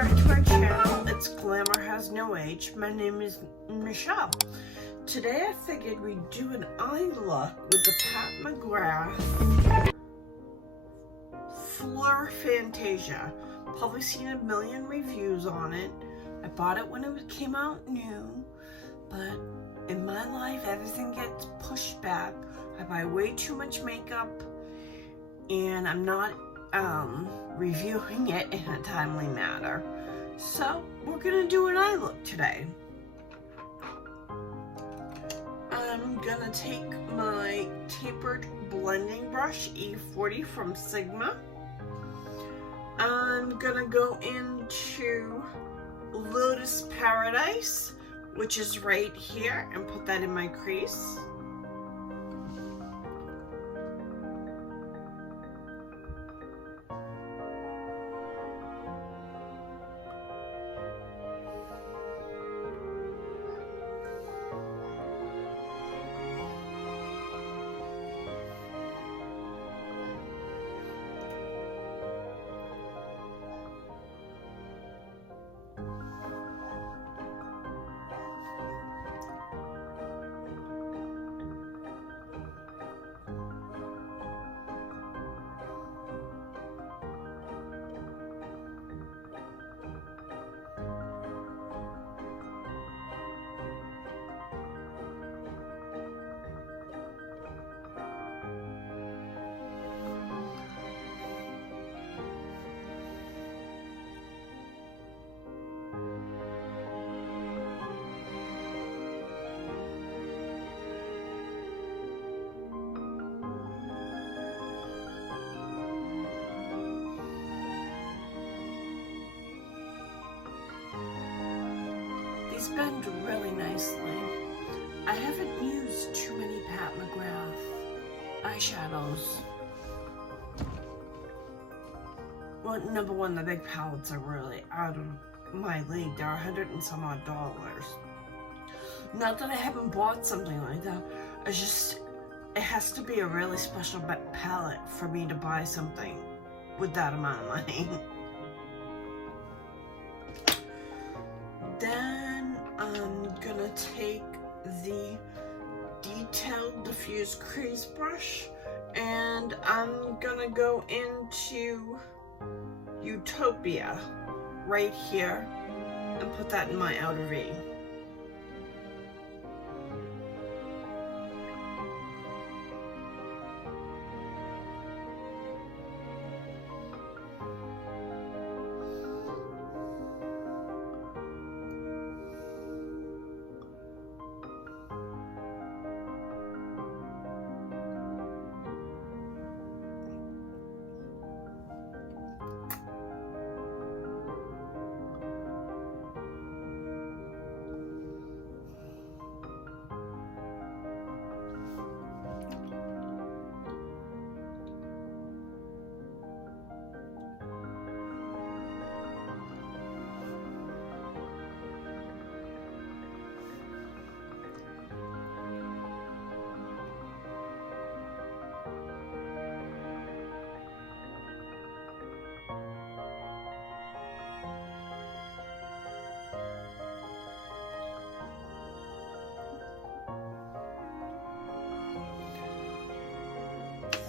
back to my channel. It's Glamour Has No Age. My name is Michelle. Today I figured we'd do an eye look with the Pat Mcgrath Fleur Fantasia. Probably seen a million reviews on it. I bought it when it came out new, but in my life everything gets pushed back. I buy way too much makeup and I'm not reviewing it in a timely manner. So we're gonna do an eye look today. I'm gonna take my tapered blending brush E40 from Sigma. I'm gonna go into Lotus Paradise, which is right here, and put that in my crease. These bend really nicely. I haven't used too many Pat Mcgrath eyeshadows. Well, number one, the big palettes are really out of my league. They're $100 and some odd. Not that I haven't bought something like that. It's just, it has to be a really special palette for me to buy something with that amount of money. Then I'm gonna take the detailed diffuse crease brush and I'm gonna go into Utopia right here and put that in my outer V.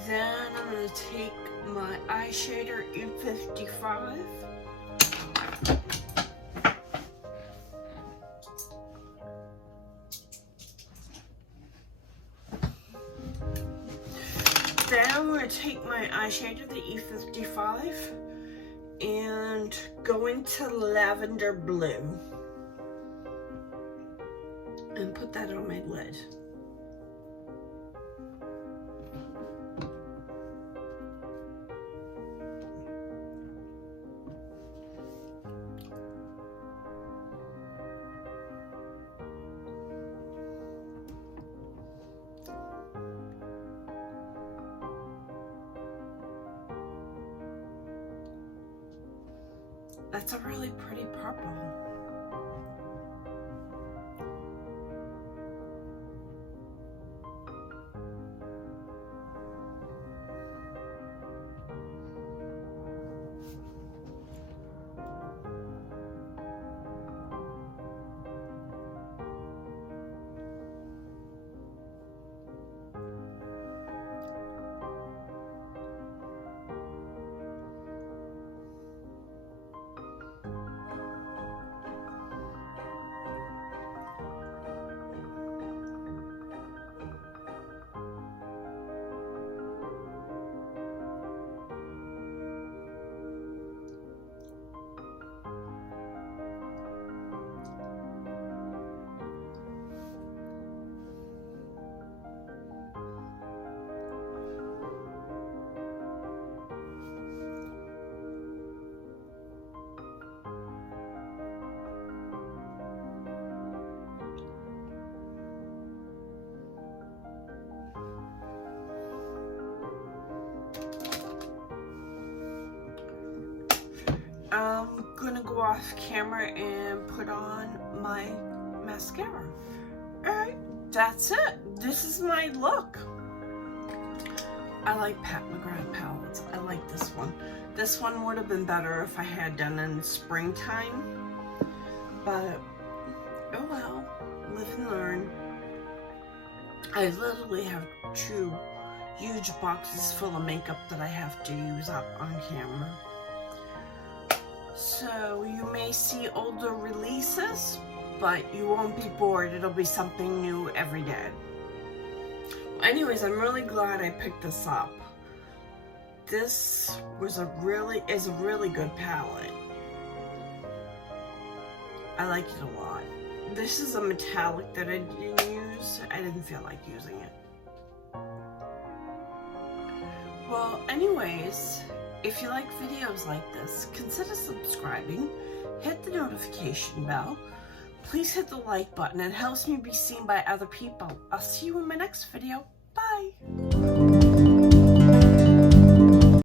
Then I'm going to take my eye shader E55. Then I'm going to take my eye shader, the E55, and go into lavender blue and put that on my lid. That's a really pretty purple. I'm gonna go off camera and put on my mascara. Alright, that's it. This is my look. I like Pat Mcgrath palettes. I like this one. This one would have been better if I had done it in springtime. But, oh well. Live and learn. I literally have 2 huge boxes full of makeup that I have to use up on camera. So you may see older releases, but you won't be bored. It'll be something new every day. Anyways, I'm really glad I picked this up. This is a really good palette. I like it a lot. This is a metallic that I didn't use. I didn't feel like using it. Well, anyways, if you like videos like this, consider subscribing, hit the notification bell, please hit the like button. It helps me be seen by other people. I'll see you in my next video. Bye!